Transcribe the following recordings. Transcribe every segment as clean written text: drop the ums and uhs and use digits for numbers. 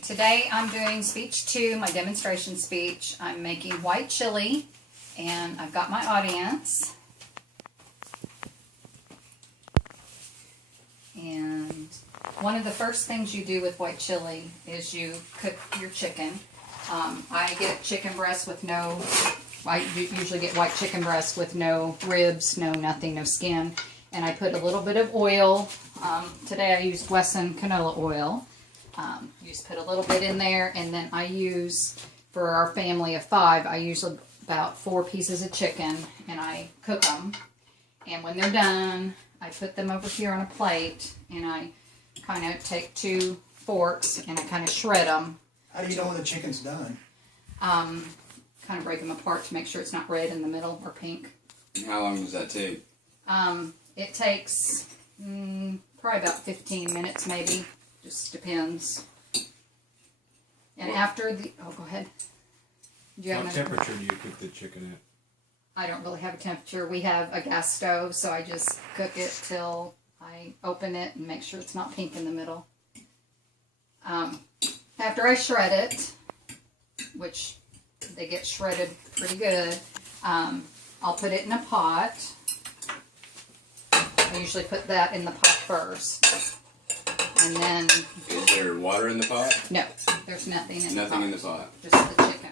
Today I'm doing speech 2, my demonstration speech. I'm making white chili, and I've got my audience. And one of the first things you do with white chili is you cook your chicken. I get chicken breast with I usually get white chicken breast with no ribs, no nothing, no skin. And I put a little bit of oil. Today I used Wesson canola oil. You just put a little bit in there, and then I use, for our family of 5, I use about 4 pieces of chicken, and I cook them. And when they're done, I put them over here on a plate, and I kind of take 2 forks, and I kind of shred them. How do you know when the chicken's done? Kind of break them apart to make sure it's not red in the middle or pink. And how long does that take? It takes probably about 15 minutes maybe. Just depends. And after the... Oh, go ahead. Do you have What temperature do you cook the chicken at? I don't really have a temperature. We have a gas stove, so I just cook it till I open it and make sure it's not pink in the middle. After I shred it, which they get shredded pretty good, I'll put it in a pot. I usually put that in the pot first. And then... Is there water in the pot? No, there's nothing in the pot. Nothing in the pot. Just the chicken.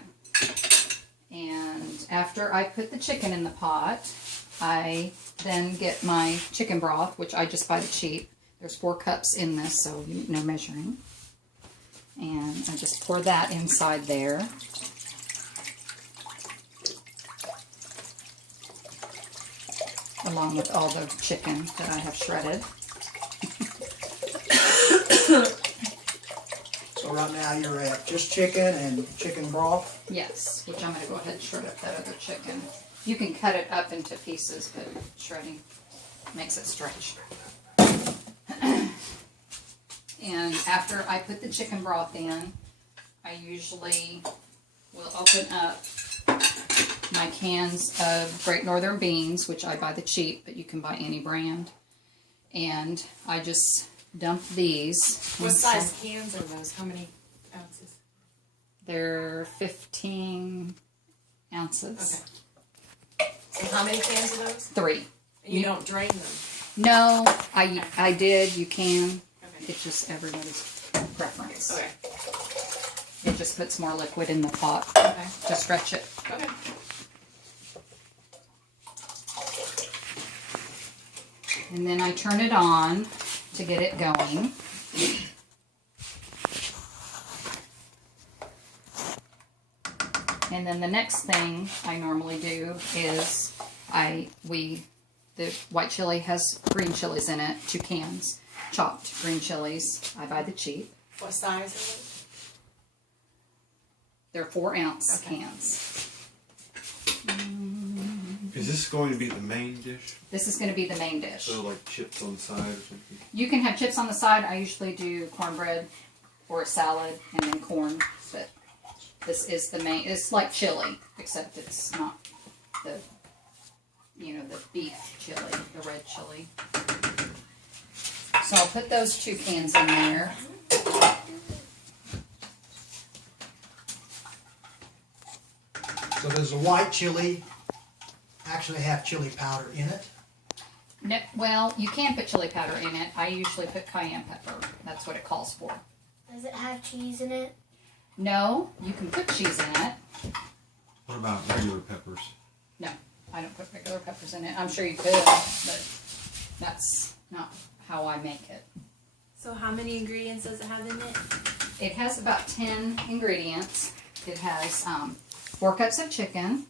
And after I put the chicken in the pot, I then get my chicken broth, which I just buy the cheap. There's 4 cups in this, so no measuring. And I just pour that inside there. Along with all the chicken that I have shredded. So right now you're at just chicken and chicken broth? Yes, which I'm going to go ahead and shred up that other chicken. You can cut it up into pieces, but shredding makes it stretch. And after I put the chicken broth in, I usually will open up my cans of Great Northern beans, which I buy the cheap, but you can buy any brand. And I just dump these. What size cans are those? How many ounces? They're 15 ounces. Okay. So how many cans are those? 3. And you don't drain them? No, I did. You can. Okay. It's just everybody's preference. Okay. It just puts more liquid in the pot Okay. to stretch it. Okay. And then I turn it on to get it going. And then the next thing I normally do is the white chili has green chilies in it, 2 cans, chopped green chilies. I buy the cheap. What size is They're 4-ounce Okay. cans. Is this going to be the main dish? This is going to be the main dish. So like chips on the side or something? You can have chips on the side. I usually do cornbread or a salad and then corn. But this is the main. It's like chili, except it's not the, the beef chili, the red chili. So I'll put those 2 cans in there. So does the white chili actually have chili powder in it? No, well, you can put chili powder in it. I usually put cayenne pepper. That's what it calls for. Does it have cheese in it? No, you can put cheese in it. What about regular peppers? No, I don't put regular peppers in it. I'm sure you could, but that's not how I make it. So how many ingredients does it have in it? It has about 10 ingredients. It has 4 cups of chicken.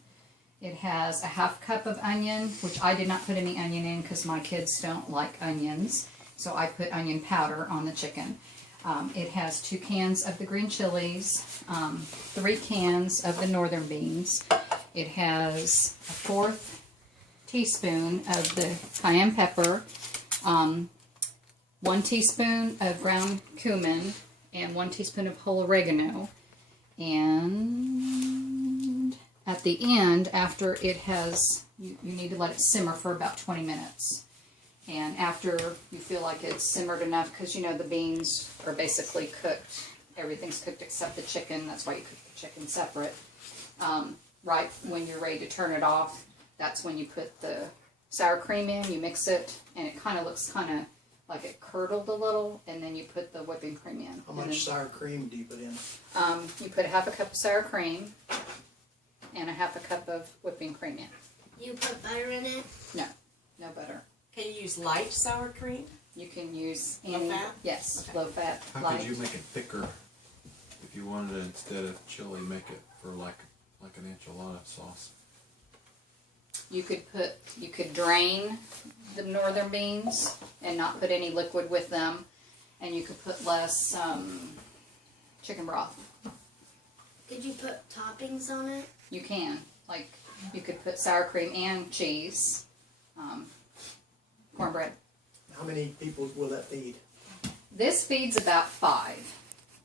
It has a 1/2 cup of onion, which I did not put any onion in because my kids don't like onions. So I put onion powder on the chicken. It has 2 cans of the green chilies, 3 cans of the northern beans. It has a 1/4 teaspoon of the cayenne pepper, 1 teaspoon of ground cumin, and 1 teaspoon of whole oregano. And at the end, after it has, you need to let it simmer for about 20 minutes. And after you feel like it's simmered enough, because the beans are basically cooked everything's cooked except the chicken. That's why you cook the chicken separate. Right when you're ready to turn it off, that's when you put the sour cream in, you mix it, and it kind of looks kind of like it curdled a little, and then you put the whipping cream in. How And then, much sour cream do you put in? you put half a cup of sour cream and a half a cup of whipping cream in. You put butter in it? No, no butter. Can you use light sour cream? You can use Low any, fat? yes, Okay. low fat, How light. could you make it thicker if you wanted to, instead of chili, make it for like an enchilada sauce? You could drain the northern beans and not put any liquid with them, and you could put less chicken broth. Could you put toppings on it? You can, like, you could put sour cream and cheese, cornbread. How many people will that feed? This feeds about 5,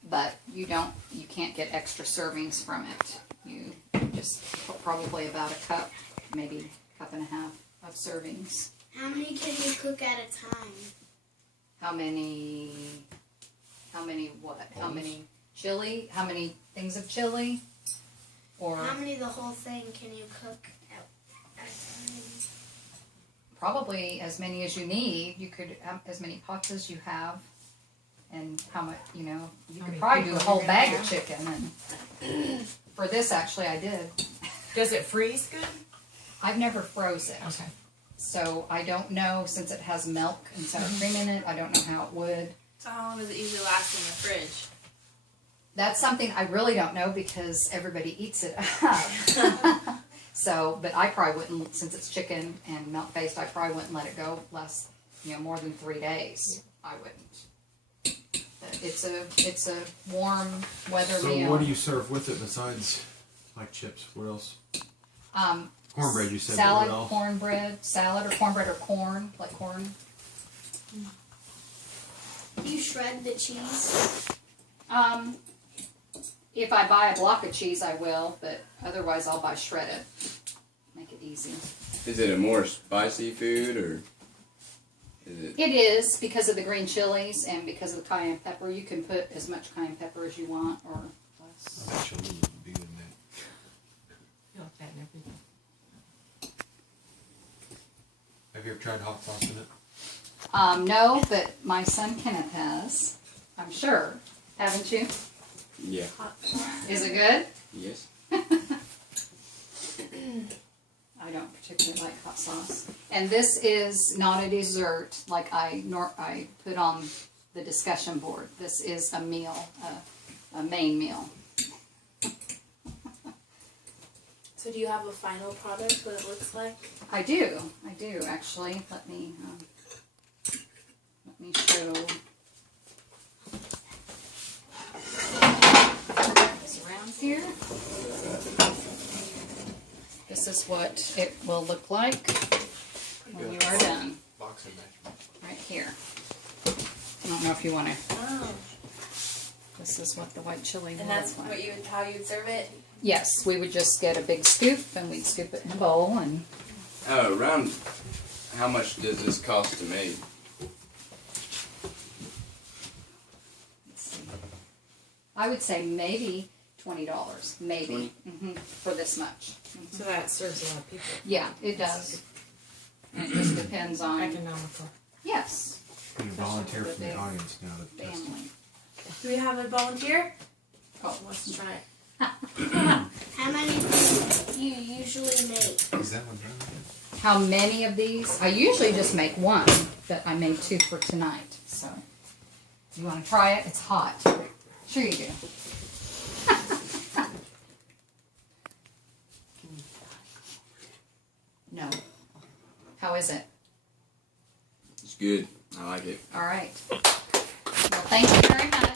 but you can't get extra servings from it. You just put probably about a cup, maybe a cup and a half of servings. How many can you cook at a time? How many what? How many chili? How many things of chili? Or How many the whole thing can you cook at a time? probably as many as you need. You could have as many pots as you have. And how much, you How could many probably do a people whole you're gonna bag of have? chicken. And for this, actually, I did. Does it freeze good? I've never froze it. Okay. So I don't know, since it has milk and sour cream in it, I don't know how it would. So how long does it usually last in the fridge? That's something I really don't know because everybody eats it up. So, but I probably wouldn't, since it's chicken and milk based, I probably wouldn't let it go less, more than 3 days. I wouldn't. But it's a warm weather So meal. what do you serve with it besides like chips? What else? Cornbread, you said. but Salad, what else? cornbread, salad or cornbread or corn, like corn. Do you shred the cheese? If I buy a block of cheese, I will, but otherwise I'll buy shredded. Make it easy. Is it a more spicy food or is it? It is because of the green chilies and because of the cayenne pepper. You can put as much cayenne pepper as you want or less. I bet chili would be in that. You like that and everything. Have you ever tried hot sauce in it? No, but my son Kenneth has. I'm sure. Haven't you? Yeah. Is it good? Yes. I don't particularly like hot sauce. And this is not a dessert like I put on the discussion board. This is a meal, a main meal. So do you have a final product, what it looks like? I do actually. Let me show this around here. This is what it will look like when you are done. Boxing measurements. Right here. I don't know if you want to. Oh. This is what the white chili will And that's look like. how you would serve it? Yes, we would just get a big scoop and we'd scoop it in a bowl and Around how much does this cost to make? let's see. I would say maybe $20, maybe, for this much. So that serves a lot of people. Yeah, it does. And it just depends on, Economical. yes, Need a volunteer from the Big audience now to test it. family. Do we have a volunteer? Oh, Let's try it. How many do you usually make? Is that one done? how many of these? I usually just make one, but I made 2 for tonight. So, you want to try it? It's hot. Sure you do. No. How is it? It's good. I like it. All right. Well, thank you very much.